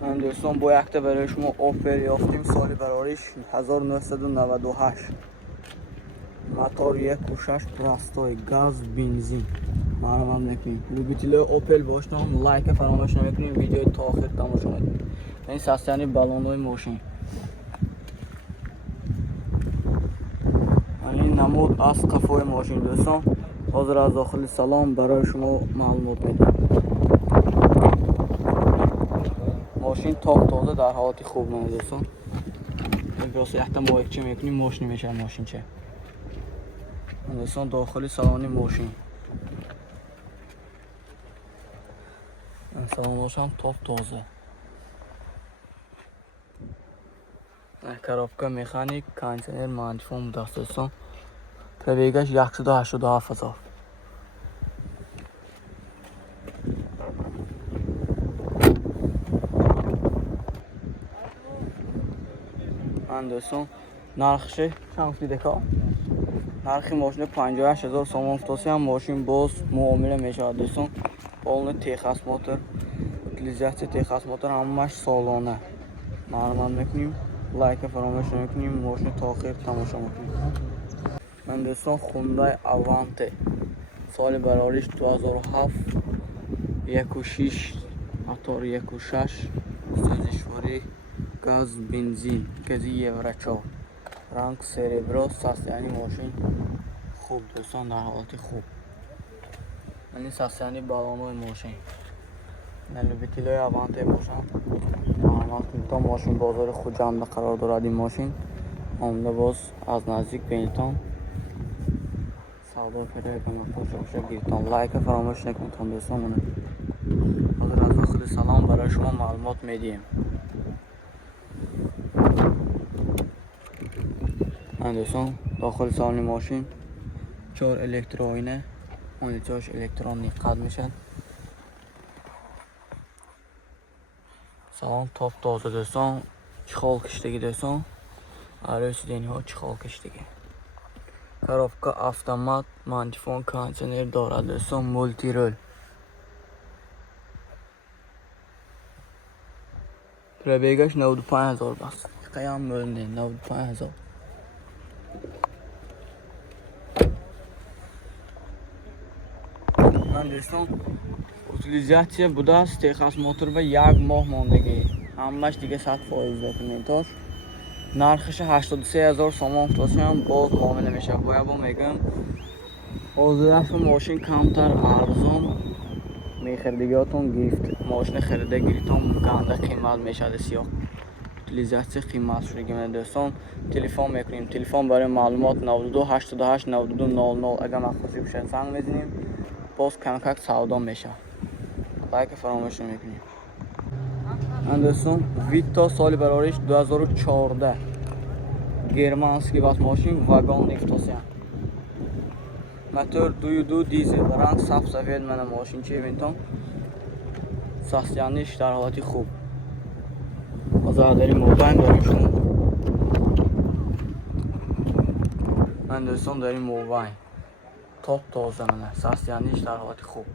من دوستان با یک تا برای شما اوپل یافتیم سال براریش 1998 موتور 1.6 پلاستای گاز بنزین معلوم نکنیم لوبیتیل اوپل باشتم لایک فراموش نکنیم ویدیو تا آخر تماشا کنید این ساستانی بالونوی ماشین این نمود از قفای ماشین دوستان حاضر از داخل سلام برای شما معلومات میدم ماشین تاپ تازه در حالت خوب منه دوستان واسه یک تا مایکچه میکنیم ماشین میشه ماشین چه دوستان داخل سالن ماشین سالن ماشین تاپ تازه коробка مکانیک کانتینر مانیفون دست دوستان پربیگش 187,000 من دوستان نرخش چند گفتید که نرخ ماشین 58,000 سوم افتاسی هم ماشین باز معامله میشه دوستان بالون تخص موتور utilizatsiya تخص موتور همش سالانه معلومات میکنیم لایک فراموش نکنیم ماشین تا آخر تماشا میکنیم من دوستان خوندای اوانته سال براریش 2007 1.6 موتور 1.6 سوزشواری گاز بنزین کزی یورا 4 رنگ سریبرو ساسیانی ماشین خوب دوستان در حالت خوب این ساسیانی بالونوی ماشین نلوبیتیلوی اوانته باشن تا ماشین بازار خود جمع قرار دارد این ماشین آمده باز از نزدیک بینتان سودا کرده کنم خوش گیرتان لایک فراموش نکنید دوستان منه حاضر از داخل سلام برای شما معلومات میدیم دوستان داخل سالن ماشین 4 الکترونیه مانیتورش الکترونیک قد میشن سالن تاپ تازه دوستان چخال کشتگی دوستان آره سیدنی ها چخال کشتگی коробка автомат مانیفون کانتینر دارد دوستان مولتی رول پربیگش 95,000 بس قیام مولنه 95,000 من دوستان utilizatsiya بوده است تخص موتور به 1 ماه ماندگی همش دیگه 100% داکومنتاش نرخش 83,000 سوم افتاسی هم باز معامله میشه باید با میگم حاضرش ماشین کمتر ارزان میخریدگیاتون گیفت ماشین خریده گیرتون گنده قیمت میشه دسیار utilizatsiya قیمت شده من دوستان تلفن میکنیم تلفن برای معلومات 92 88 92 00 اگر مخصوصی بشه زنگ میزنیم باز کمکک سودا میشه لایک فراموش نمیکنیم من دوستان ویتا سال براریش 2014 گرمانسکی باز ماشین واگن افتاسی موتور 2.2 دیزل رنگ صاف سفید من ماشین چه بینتون ساسیانیش در حالت خوب بازار داریم موبایل داریم شما من دوستان داریم موبایل تاپ تازه منه ساسیانیش در حالت خوب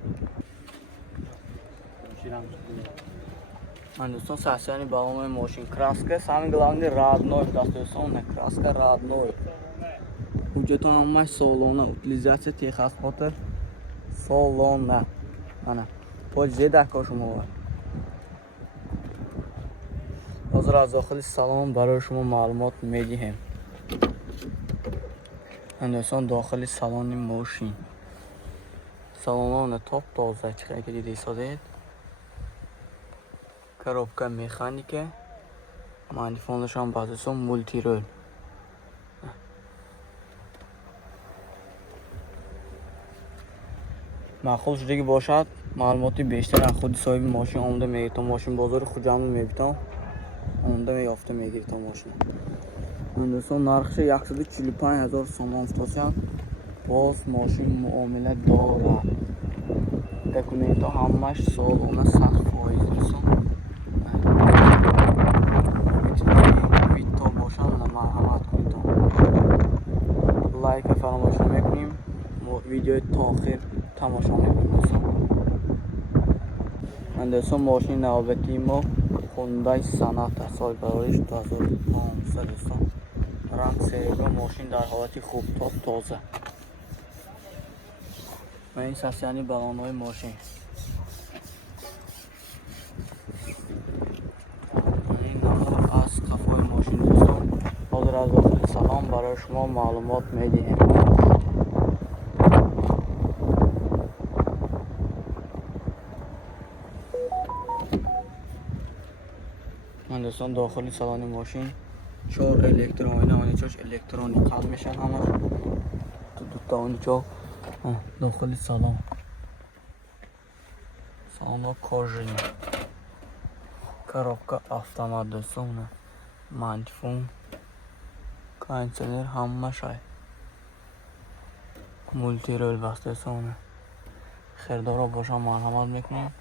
من دوستان ساسیانی بالونوی ماشین краска самый главный родной دوستان краска родной حجتون همش سالانه utilizatsiya تخص موتور سالانه منه پاج دکا شما حاضر از داخل سلام برای شما معلومات میدیم دوستان داخل سالن ماشین سالن تاپ تازه چقدر که دیدی سازید коробка مکانیکه مانیفونش هم بازسون مولتی رول معقول شده که باشد معلوماتی بیشتر از خود صاحب ماشین آمده میگه تا ماشین بازار خود جمع میگیرم آمده میافته میگیره تا ماشین من دوستان نرخش 145,000 سوم افتاسی هم باز ماشین معامله داره دکومنت ها همش سالانه 100% دوستان ویتا باشن مرحمت کنید لایک فراموش نمیکنیم ویدیو تا آخر تماشا میکنیم دوستان من دوستان ماشین نوابتی ما هوندای ساناتا سال برایش 2015 دوستان. رنگ سریع ماشین در حالت خوب تازه. و این ساسیانی بالان‌های ماشین. این نمود از کفای ماشین دوستان. حاضر از داخل سلام برای شما معلومات میدیم. من دوستان داخل سالن ماشین 4 الکترون آنیچاش الکترونیکال میشن همش تو دوتا آنیچا داخل سالن کожаный коробка автомат دوستان منفون кондиционер همش مولتی رول بسته دوستان خریدار رو باشم مرحمت میکنیم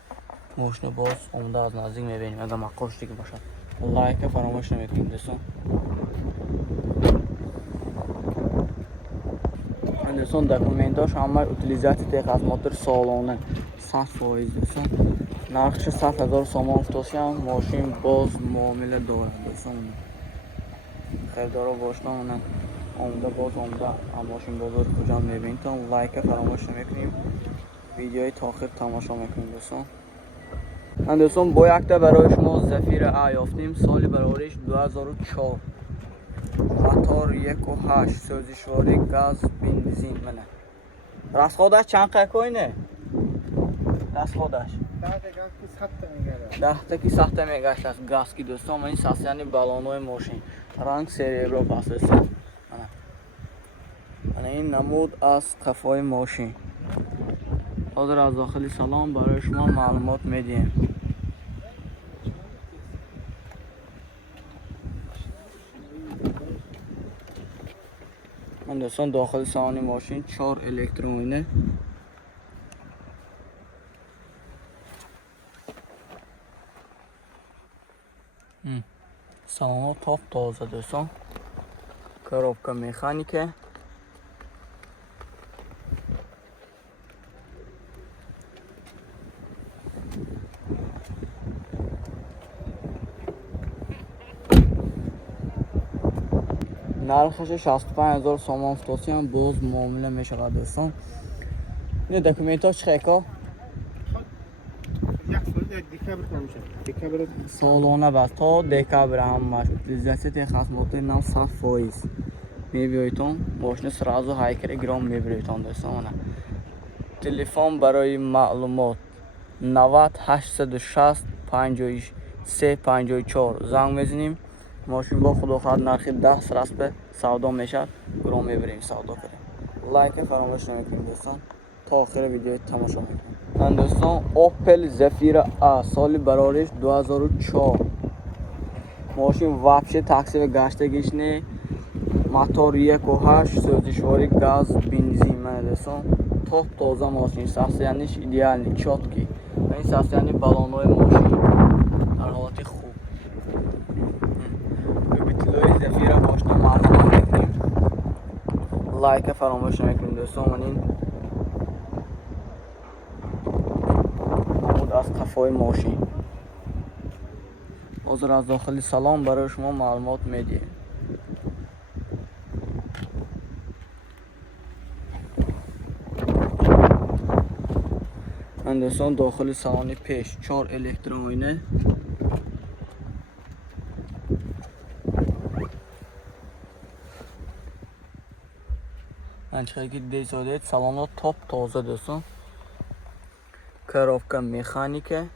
ماشین باز عمده از نزدیک میبینیم اگر مقاش دیگه باشد لایک فراموش نمیکنیم دوستان دوستان دکومنتاش همه utilizatsiya xizmatlari sog'lomni 100% دوستان نرخش 100,000 سوم افتاسی هم ماشین باز معامله داره دوستان خریدارا باشنا عمده باز عمده ماشین بازار کجا میبینید تا لایک فراموش نمیکنیم ویدیوی تا آخر تماشا میکنیم دوستان دوستان با یک تا برای شما زفیر ا یافتیم سالی برایش 2004 موتور 1.8 سوزشواری گاز بنزین منه راست خودش چند قیقوینه راست خودش 10 تا کی 100 تا میگشت از گاز کی دوستان این ساسیانی بالانوی ماشین رنگ سریبرو بسته من این نمود از قفای ماشین حاضر از داخل سلام برای شما معلومات میدیم من دوستان داخل سالن ماشین 4 الکترونینه سالن تاپ تازه دوستان коробка مکانیکه نرخش 65,000 سوم افتاسی هم باز معامله میشود دوستان این دکومنتاش خیکا سالانه بس تا دکبر همش utilizatsiya خدمات نام 100% میبیایتون ماشین سرازو هایکر گرام میبریتون دوستان تلفن برای معلومات 90 860 53 54 زنگ میزنیم ماشین با خدا خواهد نرخی 10 سرست به سودا میشد گرام میبریم سودا کنیم لایک فراموش نمیکنیم دوستان تا آخر ویدیو تماشا میکنیم من دوستان اوپل زفیر ا سالی برایش 2004 ماشین واپشه تاکسی و گشتگیش نه موتور 1.8 سوزشواری گاز بنزین من دوستان توپ تازه ماشین ساسیانیش ایدئال چوتکی این ساسیانی بالانوی ماشین در حالت خوب ببیتلوی زفیر ماشین معلومات میکنیم لایک فراموش نمیکنیم دوستان من این نمود از قفای ماشین حاضر از داخل سلام برای شما معلومات میدیم من دوستان داخل سالن پیش 4 الکترونینه من چقدر دیزاید سالن توپ تازه دوستان коробка مکانیکه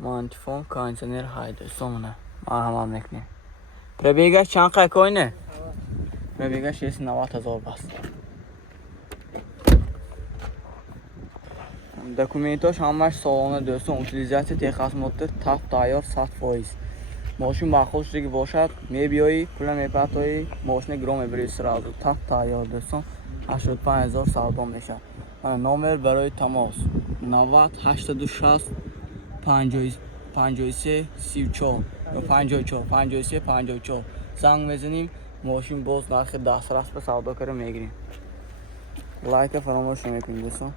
منتفون кондиционер های دوستان مرحمت میکنیم پربیگش چند قیقوینه پربیگش 90,000 بس دکومنتاش همش سالانه دوستان utilizatsiya خدمات تاپ تایار 100% ماشین با خودش دیگه باشد میبیایی پول میپاتایی ماشین گرام میبری سرازو تاپ تایار دوستان 85,000 سودا میشه نامر برای تماس 90 860 53 34 یا 54 53 54 زنگ میزنیم ماشین باز نرخ 10 سرست به سودا کنه میگیریم لایک فراموش نمیکنید دوستان